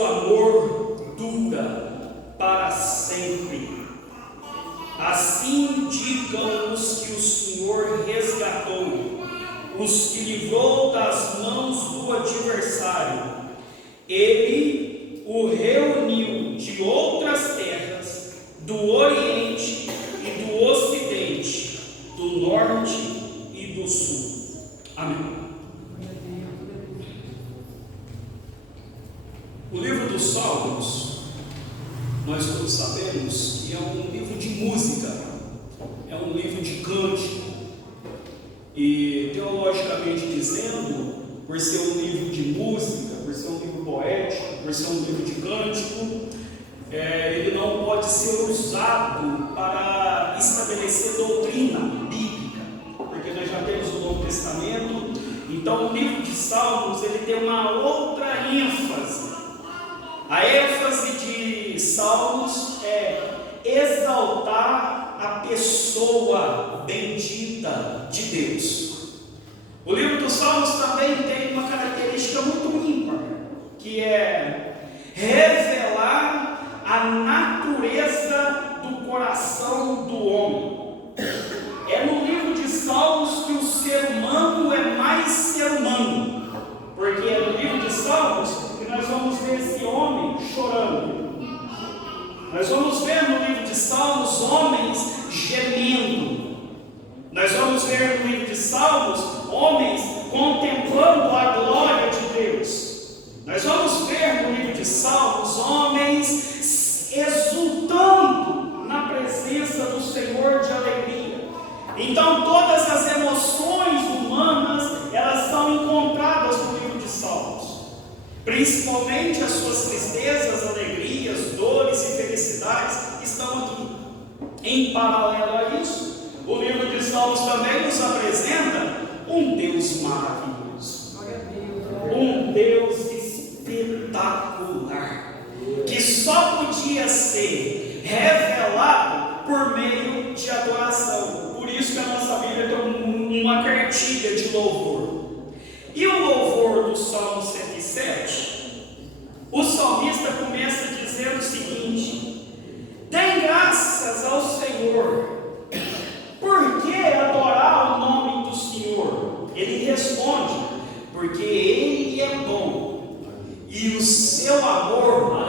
seu amor dura para sempre. Assim indicam os que o Senhor resgatou, os que livrou das mãos do adversário. Ele o reuniu de outras terras, do Oriente e do Ocidente, do Norte e do Sul. Amém. O livro dos Salmos, nós todos sabemos que é um livro de música, é um livro de cântico. E teologicamente dizendo, por ser um livro de música, por ser um livro poético, por ser um livro de cântico, ele não pode ser usado para estabelecer doutrina bíblica, porque nós já temos o Novo Testamento. Então o livro de Salmos ele tem uma outra ênfase. A ênfase de Salmos é exaltar a pessoa bendita de Deus. O livro dos Salmos também tem uma característica muito ímpar, que é revelar a natureza do coração do homem. É no livro de Salmos que o ser humano é mais ser humano, porque é no livro de Salmos que nós vamos ver esse homem chorando. Nós vamos ver no livro de Salmos homens gemendo. Nós vamos ver no livro de Salmos homens contemplando a glória de Deus. Nós vamos ver no livro de Salmos homens exultando na presença do Senhor de alegria. Então todas as emoções humanas, elas são encontradas no livro de Salmos. Principalmente as suas tristezas, alegrias, dores e felicidades estão aqui. Em paralelo a isso, o livro de Salmos também nos apresenta um Deus maravilhoso, um Deus espetacular, que só podia ser revelado por meio de adoração. Por isso que a nossa Bíblia tem uma cartilha de louvor. E o louvor do Salmo 107, o salmista começa dizendo o seguinte: dêem graças ao Senhor. Por que adorar o nome do Senhor? Ele responde: porque Ele é bom e o seu amor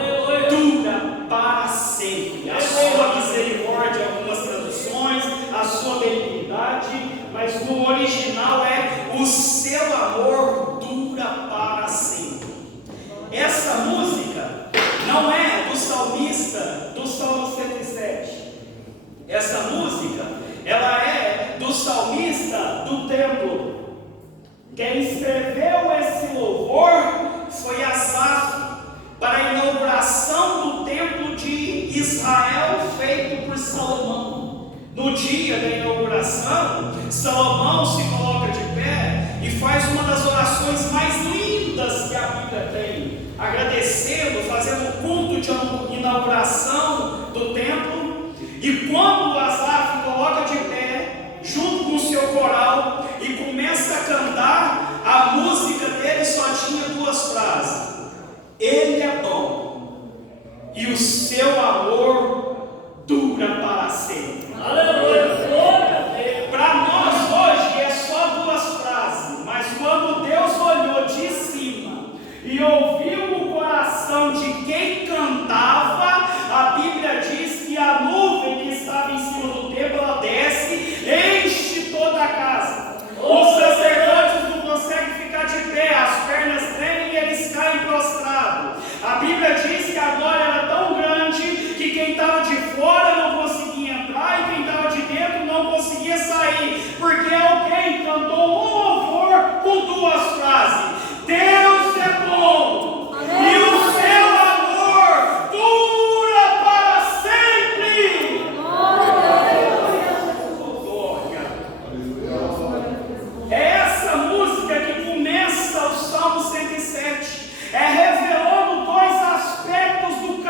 dura para sempre. A sua misericórdia, algumas traduções, a sua benignidade, mas no original é o seu amor dura para sempre. Essa música não é do salmista do Salmo 107. Essa música, ela é do salmista do templo. Quem escreveu esse louvor foi Asaf, para a inauguração do templo de Israel feito por Salomão. No dia da inauguração, Salomão se coloca de pé e faz uma das orações mais lindas que a Bíblia tem, agradecendo, fazendo um culto de inauguração do templo. E quando Asaf coloca de pé, junto com o seu coral, e começa a cantar, a música dele só tinha duas frases: Ele é bom e o seu amor dura para sempre. Aleluia! Para nós hoje é só duas frases, mas quando Deus olhou de cima e ouviu o coração de quem cantava, a Bíblia diz que a nuvem que estava em cima do templo, ela desce, enche toda a casa. Os sacerdotes não conseguem ficar de pé, as pernas tremem e eles caem prostrados. A Bíblia diz que a glória era tão grande que quem estava de fora não conseguia entrar e quem estava de dentro não conseguia sair, porque alguém cantou um louvor com duas frases: Deus é bom e o seu amor dura para sempre. É essa música que começa o Salmo 107, é revelando dois aspectos do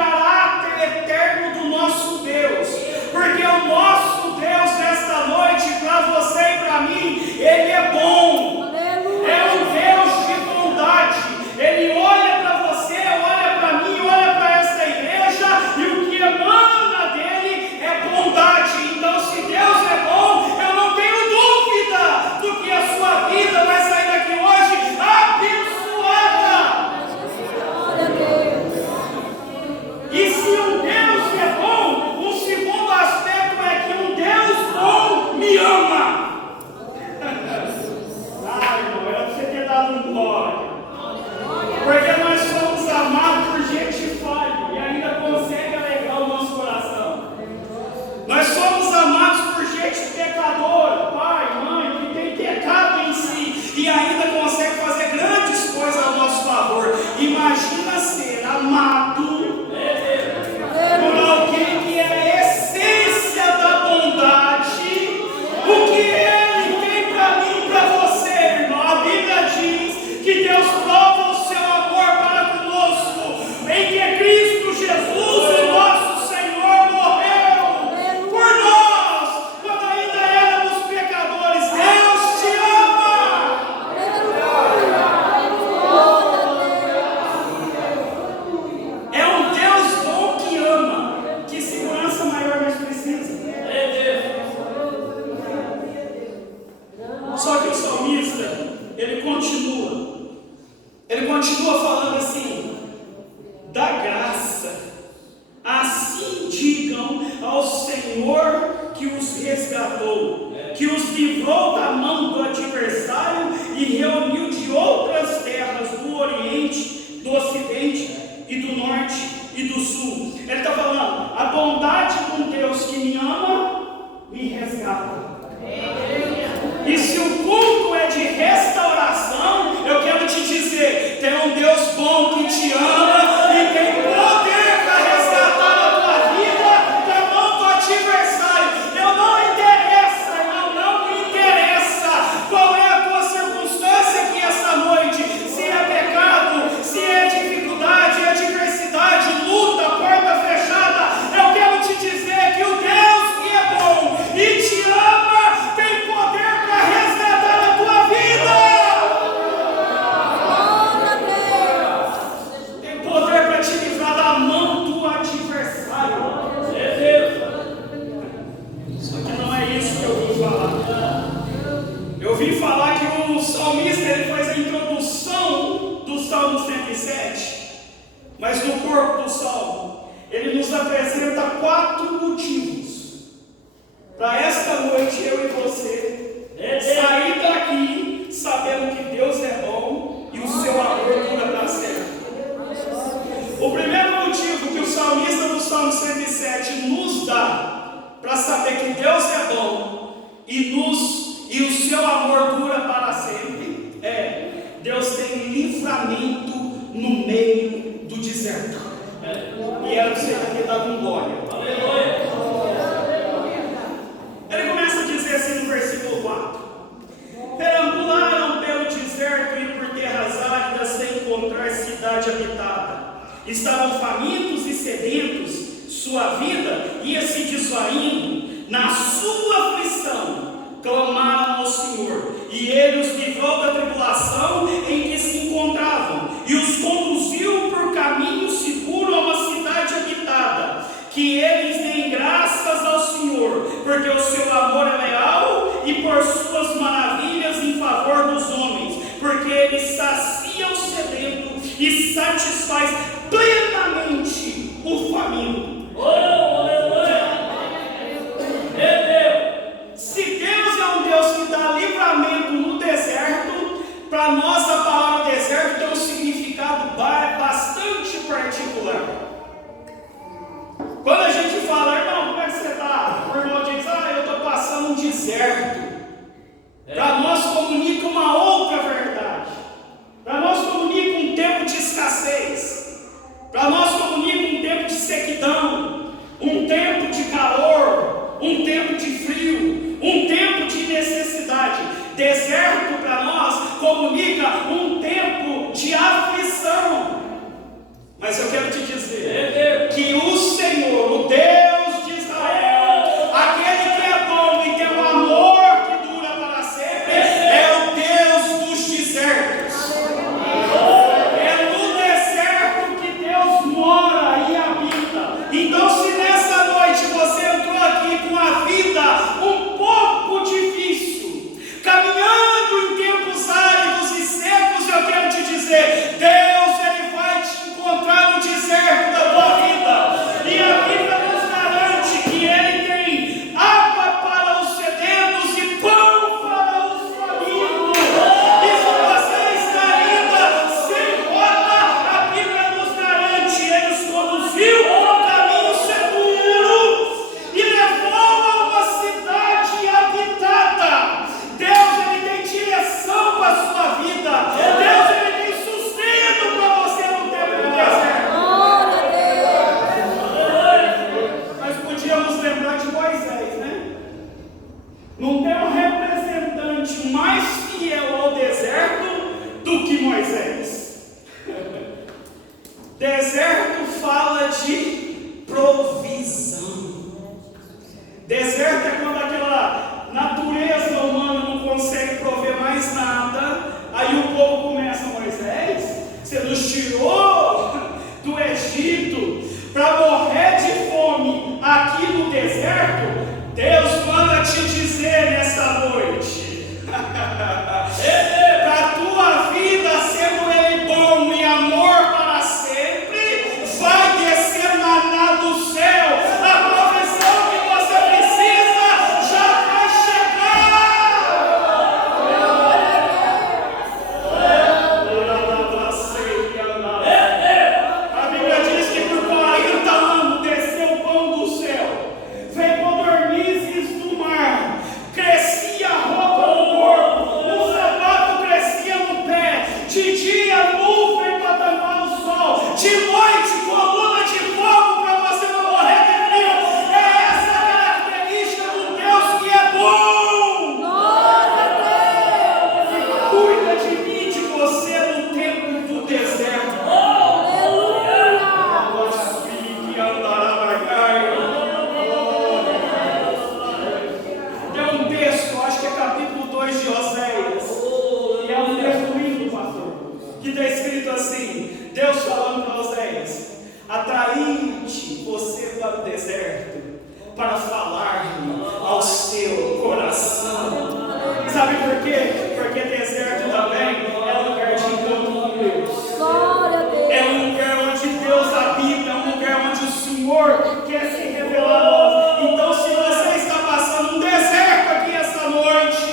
digam ao Senhor que os resgatou, que os livrou da mão do adversário e reuniu de outras terras do Oriente, do Ocidente e do Norte e do Sul. Ele está falando, a bondade de um Deus que me ama, me resgata. E se o culto é de restauração, eu quero te dizer, tem um Deus bom que te ama e tem poder para resgatar a tua vida da mão do adversário. Não me interessa qual é a tua circunstância aqui esta noite, se é pecado, se é dificuldade, adversidade, luta, porta fechada. Eu quero te dizer que o Deus que é bom e te ama tem poder para resgatar a tua vida. Tem poder para te livrar da mão do adversário. Só que não é isso que eu vim falar. Eu vim falar que o salmista ele faz a introdução do Salmo 107, mas no corpo do Salmo ele nos apresenta 4 motivos para esta noite eu e você sair daqui sabendo que Deus é bom e o seu amor dura para sempre. O primeiro motivo que o salmista do Salmo 107 nos dá para saber que Deus é bom e o seu amor dura para sempre é: Deus tem livramento no meio do deserto. E era para você ter dado um glória. Ele começa a dizer assim no versículo 4: perambularam pelo deserto e por terras áridas sem encontrar cidade habitada. Estavam famintos e sedentos, sua vida ia se desvaindo. Na sua aflição clamaram ao Senhor, e Ele os livrou da tribulação em que se encontravam, e os conduziu por caminho seguro a uma cidade habitada. Que eles deem graças ao Senhor, porque o seu amor é leal, e por suas maravilhas em favor dos homens, porque Ele sacia o sedento e satisfaz plenamente o faminto. Se Deus é um Deus que dá livramento no deserto, para nós a palavra deserto tem um significado bastante particular. Quando a gente fala, irmão, como é que você está? O irmão diz, eu estou passando um deserto. Para nós comunica uma outra verdade. Para nós comunica um tempo de escassez. Para nós comunica um tempo de sequidão, um tempo de calor, um tempo de frio, um tempo de necessidade. Deserto para nós comunica um tempo de aflição. Mas eu quero te dizer que o Senhor, o Deus de Israel, aquele que é bom e tem um amor que dura para sempre, é o Deus dos desertos. É no deserto que Deus mora e habita. Então, se nessa noite você entrou aqui com a vida um pouco difícil, caminhando em tempos áridos e secos, eu quero te dizer, Deus, Ele vai te encontrar no deserto da tua vida. E a Bíblia nos garante que Ele tem água para os sedentos e pão para os famintos. E se você está ainda sem rota, a Bíblia nos garante, Ele os conduziu por um caminho seguro e levou a uma cidade habitada. Deus, Ele tem direção para a sua vida. Deus, Ele tem sustento para você no tempo do deserto. Nós podíamos lembrar de Moisés, né? Não tem um representante mais fiel ao deserto do que Moisés. Deserto fala de provisão. Deserto é quando aquela natureza humana não consegue prover mais nada. Aí o povo começa: Moisés, você nos tirou do Egito para morrer de fome aqui no deserto. Deus manda te dizer nesta noite, para a tua vida, sendo Ele bom e amor para sempre, vai descer maná do céu, atrair-te, você, para o deserto, para falar-lhe ao seu coração. Sabe por quê? Porque deserto também é lugar de encontro com Deus. É um lugar onde Deus habita, é um lugar onde o Senhor quer se revelar a nós. Então, se você está passando um deserto aqui esta noite,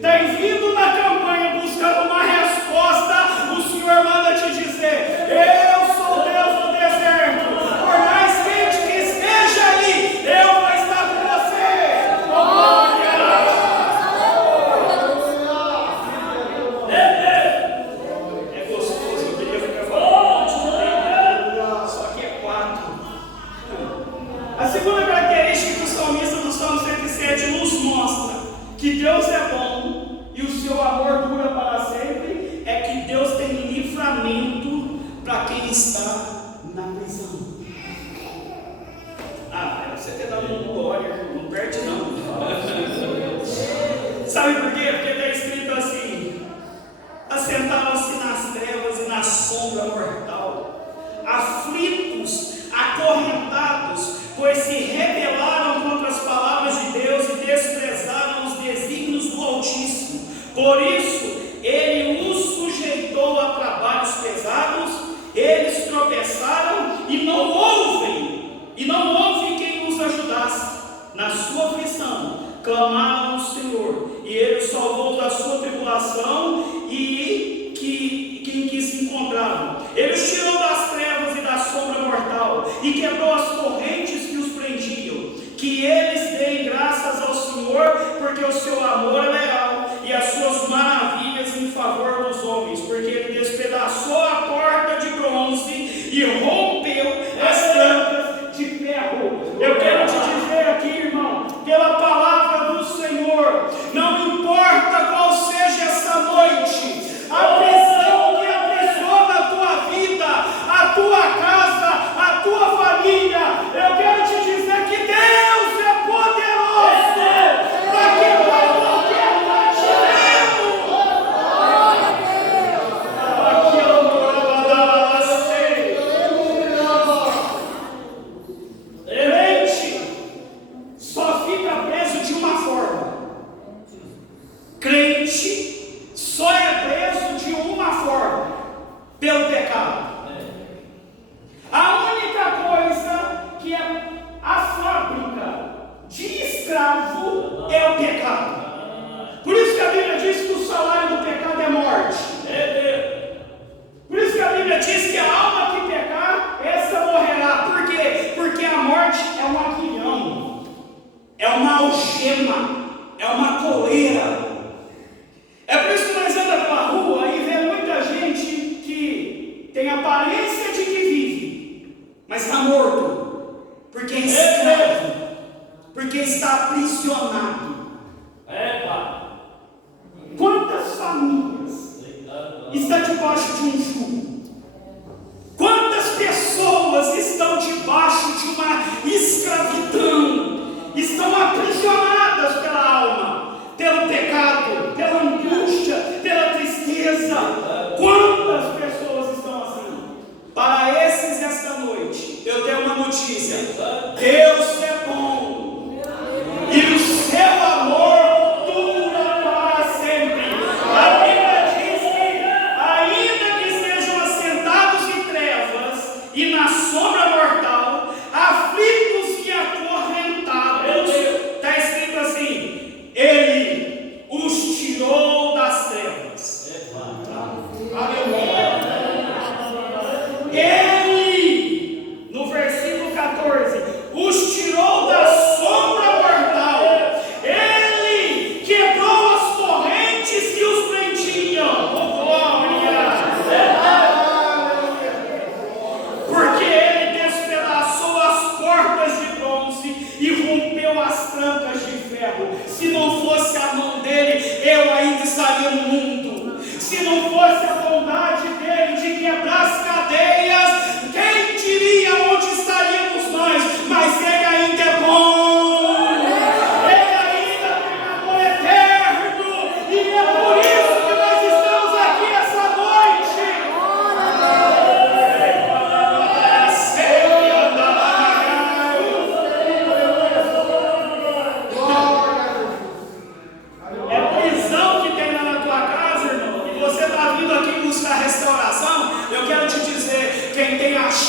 tem vindo na campanha buscando uma resposta, o Senhor manda te dizer: eu sou Deus do deserto. Por mais quente que esteja aí, eu vou estar com você. Glória! É gostoso, eu queria ficar falando, só que é 4. A segunda característica que o salmista do Salmo 107 nos mostra que Deus é bom e o seu amor dura para sempre, é que Deus tem livramento para quem está na prisão. Você tem dado um glória, não perde não. Sabe por quê? Porque está escrito assim: assentaram-se nas trevas e na sombra mortal, aflitos, acorrentados, pois se rebelaram contra as palavras de Deus e desprezaram os desígnios do Altíssimo. Por isso, Ele os sujeitou a trabalhos pesados, eles tropeçaram e não houve quem os ajudasse. Na sua aflição, clamaram ao Senhor, e Ele os salvou da sua tribulação e em que se encontravam. Ele os tirou das trevas e da sombra mortal, e quebrou as correntes que os prendiam. Que eles deem graças ao Senhor, porque o seu amor é leal, e as suas maravilhas em favor dos homens, porque Ele despedaçou a porta de bronze e rompeu as trancas de ferro. Eu quero te dizer aqui, irmão, pela palavra do Senhor, não importa qual seja essa noite, a prisão que aprisiona a tua vida, a tua casa, a tua família, eu quero te dizer que Deus é poderoso para quebrar qualquer martilheiro. Crente só fica preso de uma forma. Crente só é preso de uma forma: pelo pecado. A única coisa que é a fábrica de escravo é o pecado. Por isso que a Bíblia diz que o salário do pecado é morte. Por isso que a Bíblia diz que a alma que pecar, essa morrerá. Por quê? Porque a morte é um aguilhão, é uma algema, é uma coleira. É por isso que nós andamos pela rua e vê muita gente que tem aparência de que vive, mas está morto, porque é escravo, porque está aprisionado. Quantas famílias estão debaixo de um jugo? Quantas pessoas estão debaixo de uma escravidão? Estão aprisionadas pela alma, pelo pecado, pela angústia, pela tristeza. Quantas pessoas estão assim? Para esses, esta noite, eu tenho uma notícia: Deus é bom e o seu amor dura para sempre. A Bíblia diz que, ainda que estejam assentados em trevas e na sombra mortal, aflitos e acorrentados, está escrito assim: Ele os tirou das trevas. Aleluia. Ele, no versículo 14, os tirou da sombra mortal. Ele quebrou as correntes que os prendiam. Oh, glória! Porque Ele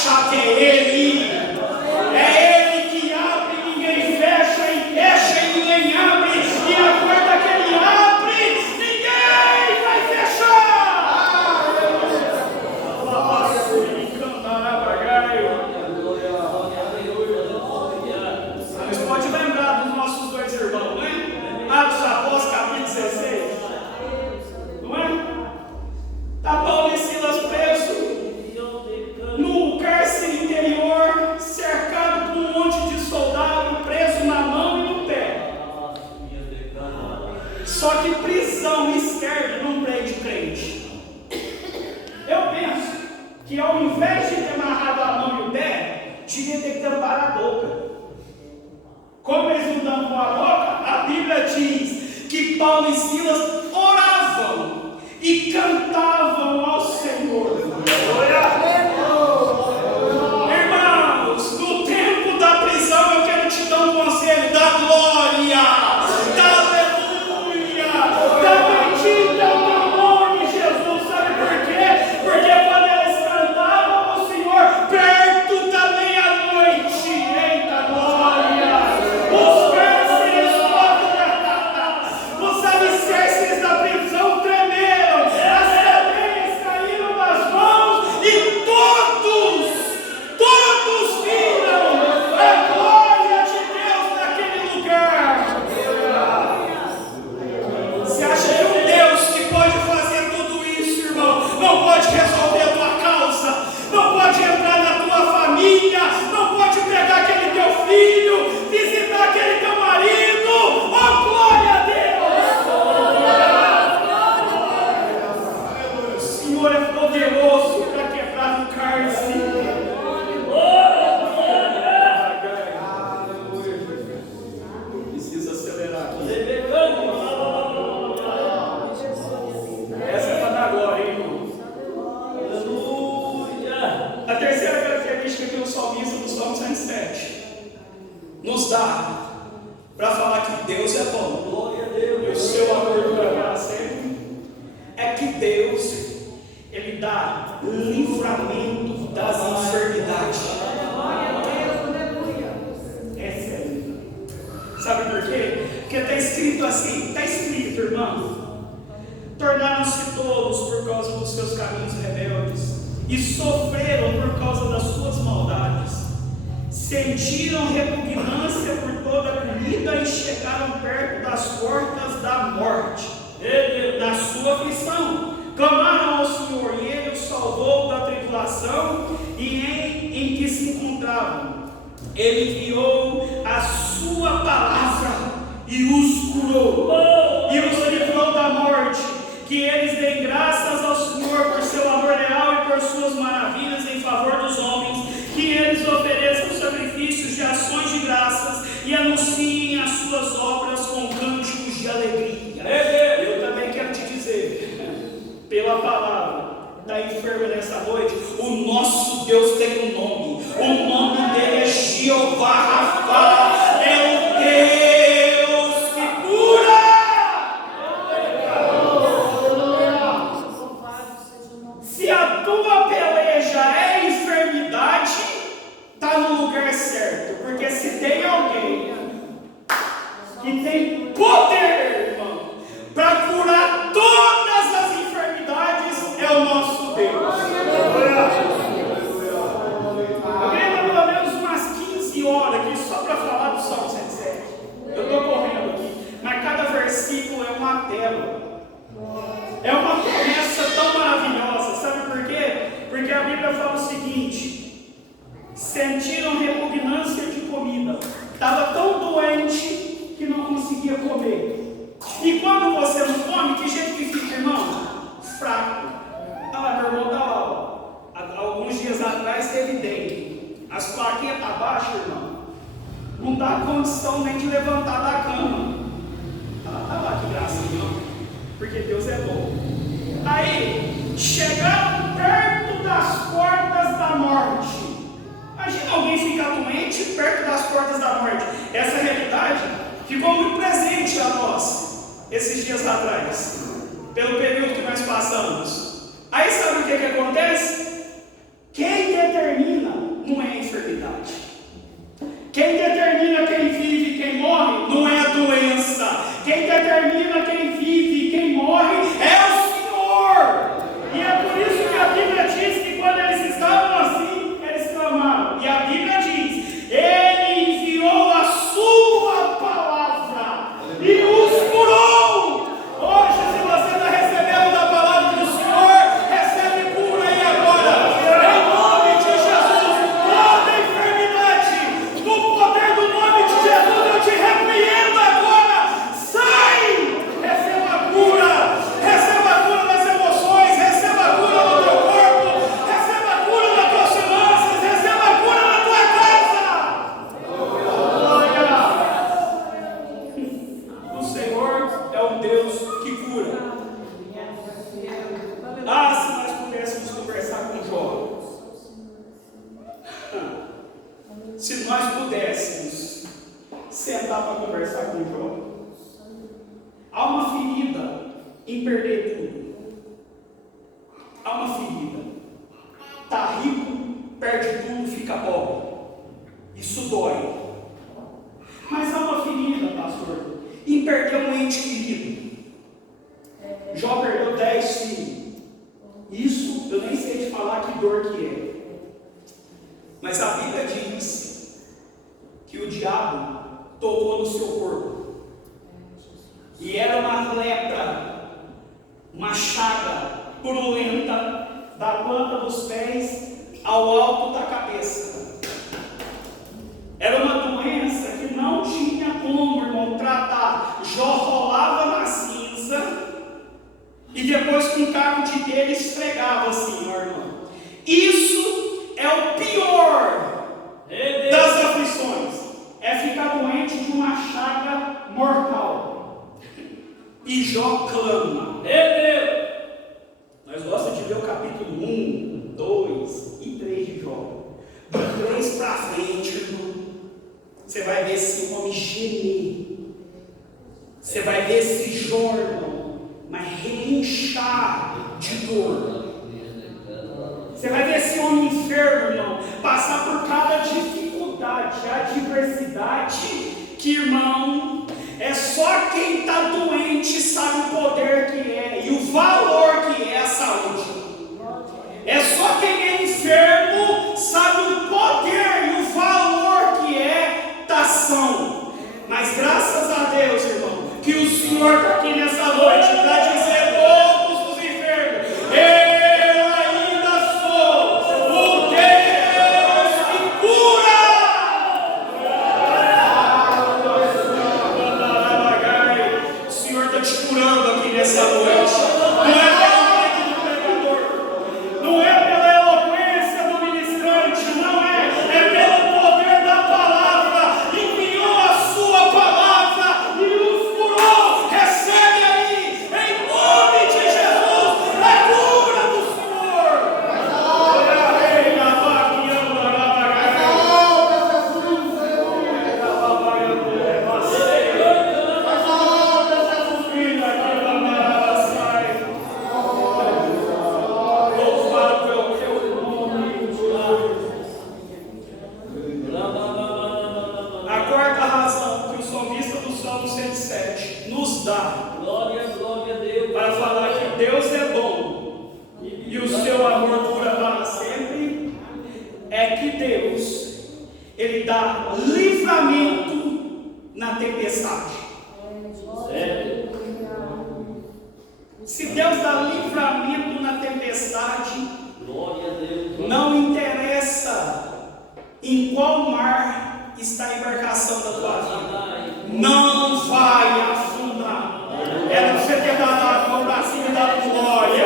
chave é Ele. É Ele que abre, ninguém fecha, e fecha e ninguém abre. E a porta que Ele abre, ninguém vai fechar. Mas pode lembrar dos nossos dois irmãos, né? Atos Apóstolos, capítulo 16. Não é? Tá Paulo e Silas presos no cárcere interior, cercado por um monte de soldado, preso na mão e no pé. Só que prisão externa não prende crente. Eu penso que ao invés de ter amarrado a mão e o pé, devia ter que tampar a boca. Como eles não tampam a boca, a Bíblia diz que Paulo e Silas oravam e cantavam ao Senhor. Irmãos, no tempo da prisão eu quero te dar um conselho: da glória, da aleluia, da bendita no nome de Jesus. Sabe por quê? Porque quando eles cantavam ao Senhor perto da meia-noite, eita glória, os cárceres, os alicerces da prisão tremeram, as cadeias caíram das mãos e todos viram a glória de Deus naquele lugar. Você acha que um Deus que pode fazer tudo isso, irmão, não pode resolver a tua causa, não pode entrar na tua família, não pode pegar aquele teu filho, visitar aquele teu marido? Oh, glória a Deus! O Senhor é poderoso para quebrar o cárcere. Precisa acelerar aqui. Essa é para dar glória, hein, irmão? A terceira característica que o salmista do Salmo 107 nos dá para falar que Deus é bom e o seu amor dura para sempre é que Deus, Ele dá livramento das enfermidades. É sério. Sabe por quê? Porque está escrito assim, está escrito, irmão: tornaram-se tolos por causa dos seus caminhos rebeldes e sofreram por causa das suas maldades. Sentiram repugnância por toda a comida e chegaram perto das portas da morte. Na sua aflição, clamaram ao Senhor e Ele os salvou da tribulação em que se encontravam. Ele enviou a sua palavra e os curou e os livrou da morte. Que eles deem graças ao Senhor por seu amor leal e por suas maravilhas em favor dos homens. Que eles ofereçam sacrifícios de ações de graças e anunciem as suas obras com cânticos de alegria. Eu também quero te dizer, pela palavra, está enfermo nessa noite, o nosso Deus tem um nome. O nome dele é Jeová Rafa. É o Deus que cura. Se a tua peleja é enfermidade, está no lugar certo. Porque se tem alguém que tem poder, irmão, para curar todas as enfermidades, é o nosso Deus. Eu queria pelo menos umas 15 horas aqui só para falar do Salmo 107. Eu estou correndo aqui, mas cada versículo é uma pérola. É uma promessa tão maravilhosa. Sabe por quê? Porque a Bíblia fala o seguinte: sentiram repugnância de comida. Estava tão doente que não conseguia comer. E quando você não come, que jeito que fica, irmão? Fraco. Ah lá, meu irmão está lá. Alguns dias atrás teve dengue. As plaquinhas estão baixas, irmão. Não dá condição nem de levantar da cama. Tá lá, que graça, irmão. Porque Deus é bom. Aí, chegaram perto das portas da morte. Imagina alguém ficar doente perto das portas da morte. Essa realidade ficou muito presente a nós, esses dias atrás, pelo período que nós passamos. Aí sabe o que acontece? Quem determina se nós pudéssemos sentar para conversar com Jó. Há uma ferida em perder tudo. Há uma ferida. Está rico, perde tudo, fica pobre. Isso dói. Mas há uma ferida, pastor, em perder um ente querido. Jó perdeu 10 filhos. Isso eu nem sei te falar que dor que é. Mas a Bíblia diz que o diabo tocou no seu corpo. E era uma lepra, uma chaga purulenta da planta dos pés ao alto da cabeça. Era uma doença que não tinha como, irmão, tratar. Jó rolava na cinza e depois com um caco de dedo esfregava assim, meu irmão. Isso é o pior das aflições. É ficar doente de uma chaga mortal. E Jó clama. Nós gostamos de ler o capítulo 1, 2 e 3 de Jó. Do 3 para frente, irmão, você vai ver esse homem gemer. Você vai ver esse Jó, irmão, mas relinchar de dor. Você vai ver esse homem enfermo, irmão, passar por cada dificuldade, adversidade, que, irmão, é só quem está doente sabe o poder que é e o valor que é a saúde. É só quem é enfermo sabe o poder e o valor que é da ação. Mas graças a Deus, irmão, que o Senhor está aqui nessa noite para dizer a todos os enfermos: eu ainda sou o Deus que cura. O Senhor está te curando aqui nessa noite. Não é pela eloquência do ministrante, não é. É pelo poder da palavra. Enviou a sua palavra e os curou. Recebe aí, em nome de Jesus, a cura do Senhor. A quarta razão que o salmista do Salmo 107 nos dá para falar que Deus é bom e o seu amor dura para sempre é que Deus, Ele dá livramento na tempestade. Se Deus dá livramento na tempestade, não interessa em qual mar está a embarcação da tua vida, não vai afundar. É você ter dado a mão para cima e dado glória.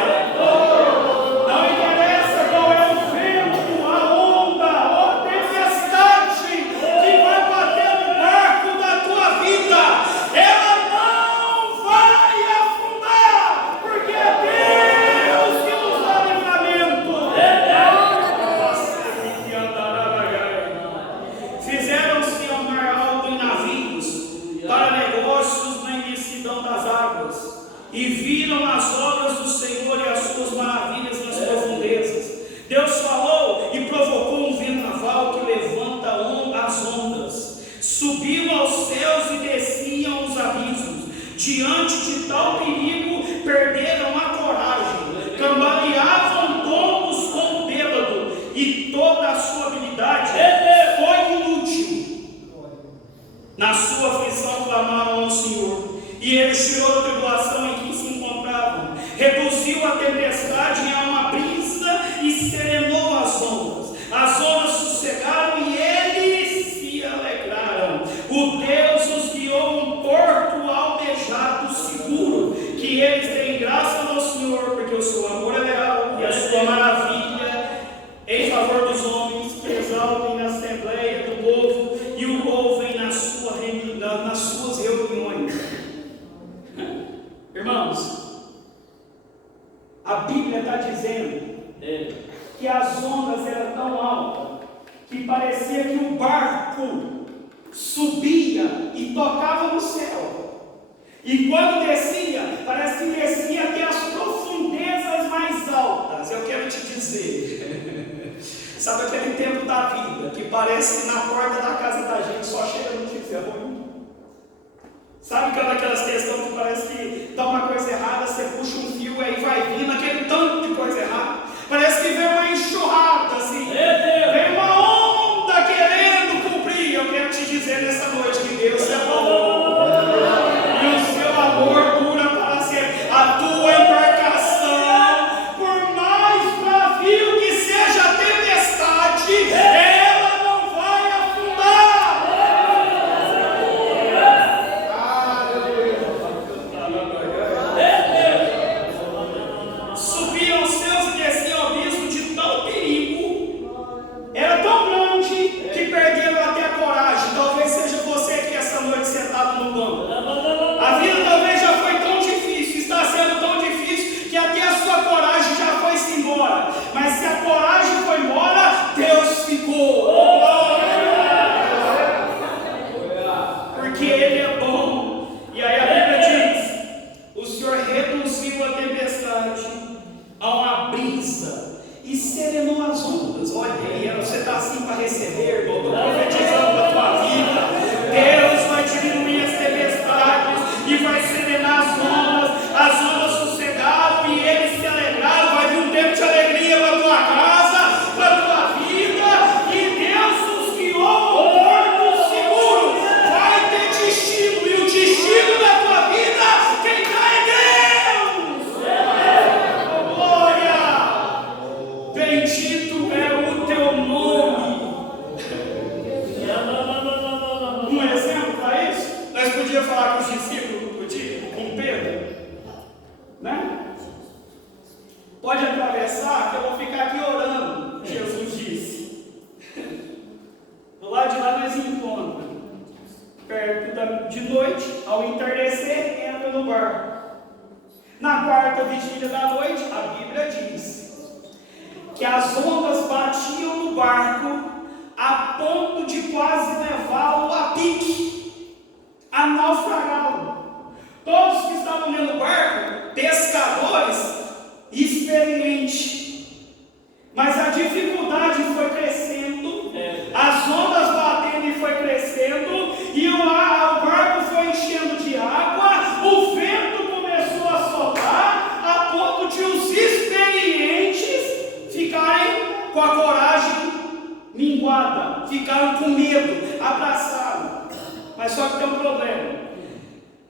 Não interessa qual é o vento, a onda, a tempestade que vai bater no barco da tua vida, ela não vai afundar, porque é Deus que nos dá livramento. Fizeram-se ao mar alto em navios para negócios na imensidão das águas, e viram as obras do Senhor e as suas maravilhas nas profundezas. Deus falou e provocou um vendaval que levanta as ondas, subiam aos céus e desciam os abismos. Diante de tal perigo perderam a coragem, cambaleavam todos como bêbado, e toda a sua habilidade foi inútil. Na sua aflição clamaram ao Senhor, e Ele tirou a tribulação em que se encontravam, reduziu a tempestade a uma brisa e serenou as ondas. As ondas sossegaram e eles se alegraram. O Deus os guiou a um porto almejado seguro, que eles deem graças ao Senhor, porque o seu amor é leal e a sua maravilha em favor dos homens, que exaltem na assembleia do povo e o ouvem nas suas reuniões. que parecia que o barco subia e tocava no céu. E quando descia, parece que descia até as profundezas mais altas. Eu quero te dizer, sabe aquele tempo da vida que parece que na porta da casa da gente só chega notícia ruim? Sabe aquelas questões que parece que dá uma coisa errada, você puxa um fio e aí vai vindo aquele tanto de coisa errada? Parece que vem uma enxurrada assim, vem uma onda querendo cumprir. Eu quero te dizer nessa noite que Deus é bom e o seu amor dura para sempre. A tua embarcação, por mais bravio que seja a tempestade, ela não vai afundar. Subiam os céus e desciam ao abismo de tão perigo, era tão grande que perderam até a coragem. Talvez seja você aqui essa noite sentado no banco. A vida talvez já foi tão difícil, está sendo tão difícil que até a sua coragem já foi-se embora. Mas se a coragem foi embora, Deus ficou. Porque Ele é bom. E aí a Bíblia diz: o Senhor reduziu a tempestade a uma brisa e serenou as ondas. Olha aí, você está assim para receber, irmão. Estou profetizando a tua vida. Deus vai diminuir as tempestades e vai serenar as ondas sossegaram e eles se alegraram. Vai vir um tempo de alegria para a tua casa, para a tua vida, e Deus nos guiou ao porto seguro. Vai ter destino, e o destino da tua vida, quem dá é Deus. Oh, glória! Bendito é o teu nome. Um exemplo para isso, nós podíamos falar com os discípulos, com Pedro, né? Pode atravessar, que eu vou ficar aqui orando, Jesus disse. Do lado de lá nós encontramos, perto de noite, ao entardecer, entra no barco. Na quarta vigília da noite, a Bíblia diz que as ondas batiam no barco a ponto de quase levá-lo a pique, a naufragá-lo. Todos que estavam dentro do barco, pescadores experientes, mas a dificuldade foi crescendo, as ondas batendo e foi crescendo, e o barco foi enchendo de água, o vento começou a soprar, a ponto de os experientes ficarem com a coragem minguada, ficaram com medo, abraçaram. Mas só que tem um problema.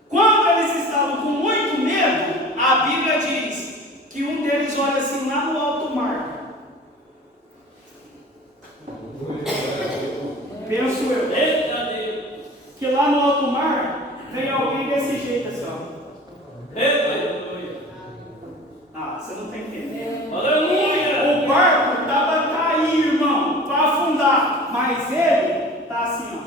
Quando eles estavam com muito medo, a Bíblia diz que um deles olha assim lá no alto mar. Penso eu, que lá no alto mar veio alguém desse jeito assim, ó. Ah, você não está entendendo. Aleluia! O barco estava a cair, irmão, para afundar, mas ele está assim, ó.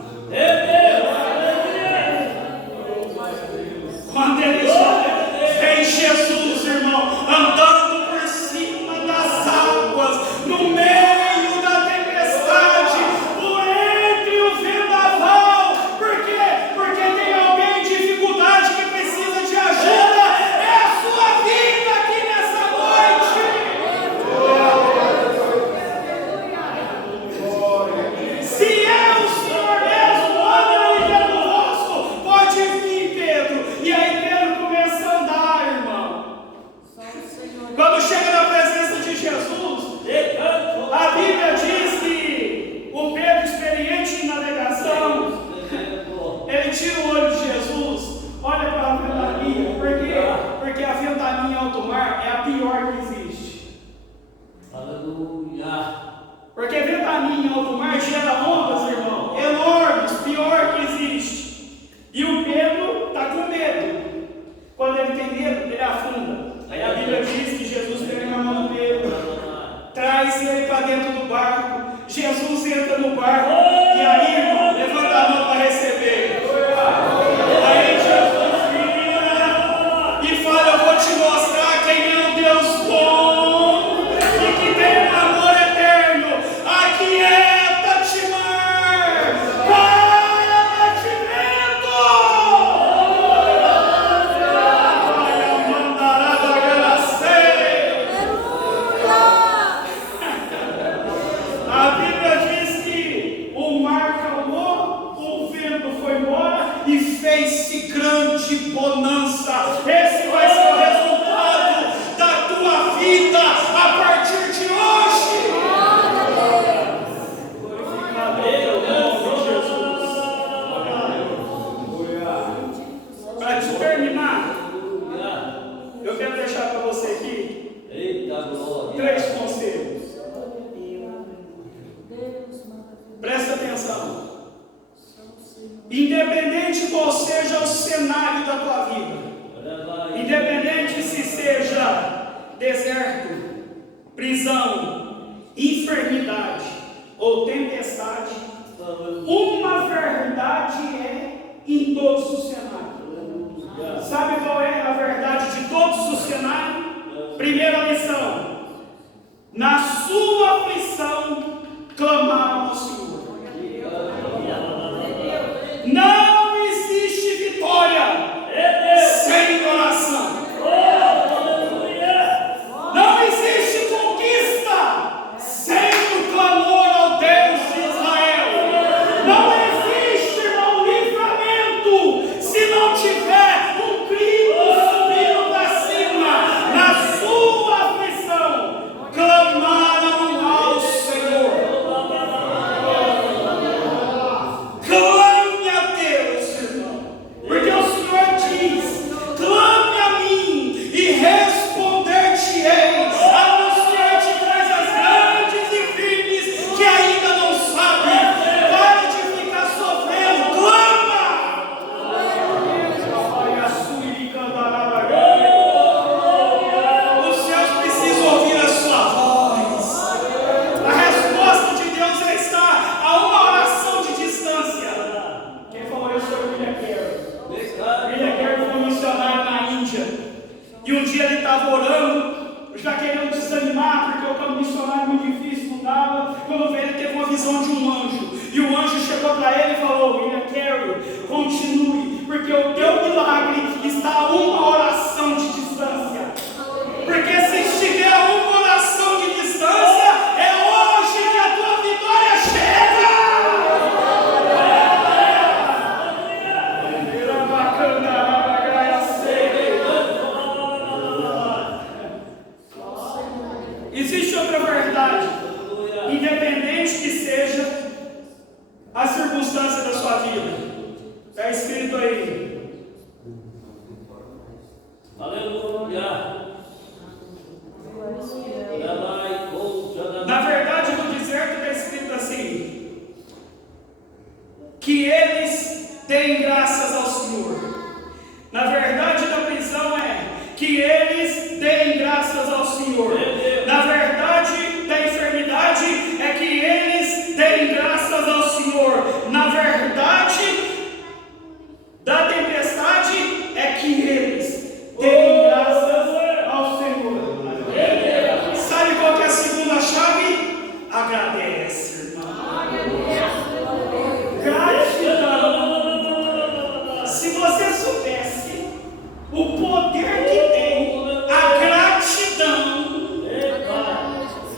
Quando eles olham, vem Jesus, irmão, andando por cima das águas, no meio da tempestade, por entre o vendaval. Por quê? Porque tem alguém em dificuldade que precisa de ajuda. É a sua vida aqui nessa noite. Se é o Senhor mesmo, anda aí dentro do rosto, pode vir, Pedro. E aí Pedro começa a andar, irmão. atenção. Independente qual seja o cenário da tua vida, independente se seja deserto, prisão, enfermidade ou tempestade, uma verdade é em todos os cenários. Sabe qual é a verdade de todos os cenários? Primeira lição: na sua aflição clamaram ao Senhor. Não existe vitória sem oração. Não existe conquista sem o clamor ao Deus de Israel. Não existe, irmão, livramento se não tiver um grito subindo para cima. Na sua aflição clamaram ao Senhor. Clame a Deus, irmão, porque o Senhor diz: clame a mim e responder-te-ei, anunciar-te coisas grandes e firmes que ainda não sabe. Pare de ficar sofrendo, clama. Os céus precisam ouvir a sua voz. A resposta de Deus está a uma oração de distância. Quem falou isso foi o William Carey. William Carey foi um missionário na Índia. E um dia ele estava orando, já querendo desanimar, porque o campo missionário é muito difícil, não dava. Quando veio, ele teve uma visão de um anjo. E o anjo chegou para ele e falou: William Carey, continue, porque o teu milagre está a uma oração de distância. Porque se estiver a uma oração de distância, é hoje que a tua vitória chega. Existe outra verdade, independente que seja a circunstância da sua vida. Está escrito aí. Aleluia. Na verdade, no deserto está escrito assim: que eles deem graças ao Senhor. Na verdade, da prisão é que eles deem graças ao Senhor. Na verdade, da enfermidade é que eles deem graças ao Senhor. Na verdade, da tempestade é que eles deem graças ao Senhor. Sabe qual que é a segunda chave? Agradece, irmão. Gratidão. Se você soubesse o poder que tem a gratidão,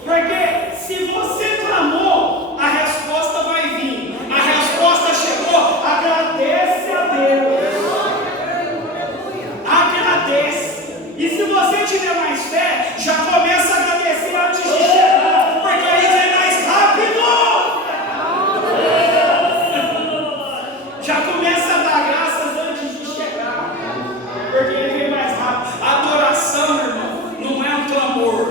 porque se você clamou, a resposta vai vir. A resposta chegou. Agradece a Deus. Agradece. E se você tiver mais fé, já começa a agradecer antes de chegar, porque aí vem mais rápido. Já começa a dar graças antes de chegar, porque ele vem mais rápido. A adoração, irmão, não é um clamor.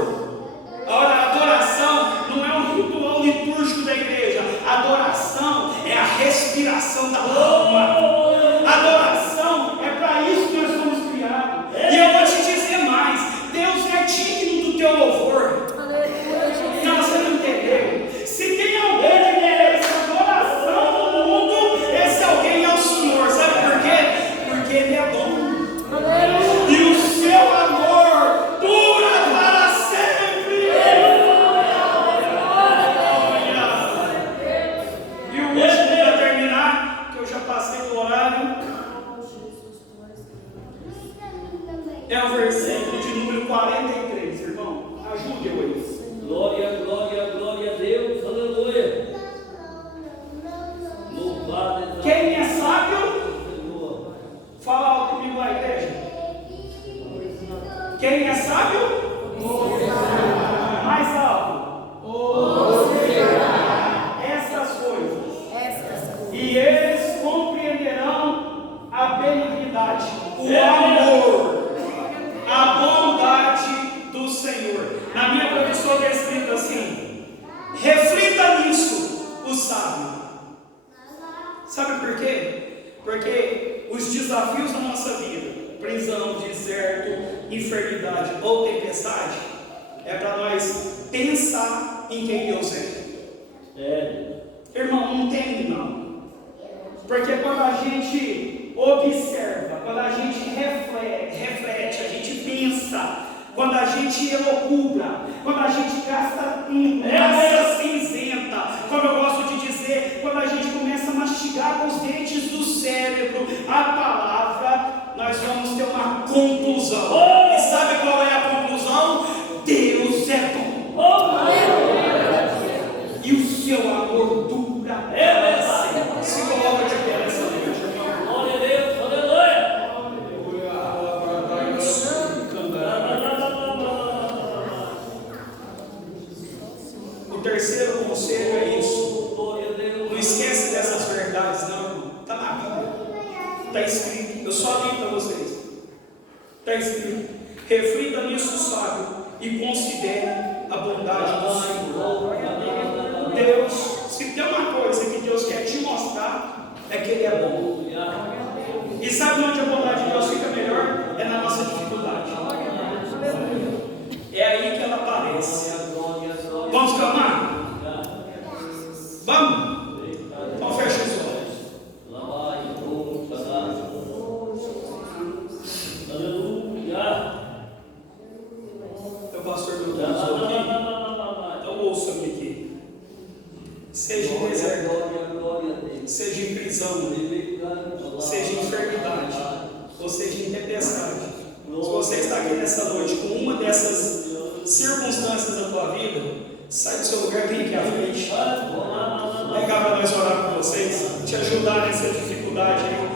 A adoração não é um ritual litúrgico da igreja. A adoração é a respiração da alma. A adoração é para isso que nós somos criados. E eu vou te dizer mais: Deus é digno do teu louvor. Não, você não entendeu. Se tem alguém que merece adoração no mundo, esse alguém é o Senhor. Sabe por quê? Porque Ele é bom. E o seu amor dura para sempre. E o último para terminar, que eu já passei do horário, é o versículo de número 43, irmão. Ajude eu aí. Glória, glória, glória a Deus. Aleluia. Louvado é Quem é sábio, Senhor. fala alto comigo lá, igreja. Quem é sábio? Mais alto. Essas coisas. E eles compreenderão a benignidade, o amor, a bondade do Senhor. Na minha professora é escrito assim: reflita nisso, o sábio. Sabe por quê? Porque os desafios da nossa vida, prisão, deserto, enfermidade ou tempestade, é para nós pensar em quem Deus é. Irmão, não tem não. Porque quando a gente observa, quando a gente reflete, a gente pensa, quando a gente elocubra, quando a gente gasta tempo, massa cinzenta, como eu gosto de dizer, quando a gente começa a mastigar com os dentes do cérebro a palavra, nós vamos ter uma conclusão. E sabe qual é a conclusão? Deus é bom. E o seu amor dura para sempre. Se coloca de pé nessa noite, irmão. Glória a Deus, aleluia. O terceiro conselho é isso. Glória a Deus. Não esquece dessas verdades, não, irmão. Está na Bíblia. Está escrito. Eu só li para vocês. Está escrito. Reflita nisso, sábio, e considere a bondade do Senhor. Deus, se tem uma coisa que Deus quer te mostrar, é que Ele é bom. E sabe onde a bondade de Deus fica melhor? É na nossa dificuldade. É aí que ela aparece. Vamos clamar? Vamos? Então fecha os olhos. Aleluia. Meu pastor meu Deus aqui. Então ouça-me aqui. Seja em deserto, seja em prisão, seja em enfermidade, ou seja em tempestade. Se você está aqui nessa noite com uma dessas circunstâncias da tua vida, sai do seu lugar, vem aqui à frente. Vem cá para nós orar com vocês, te ajudar nessa dificuldade aí.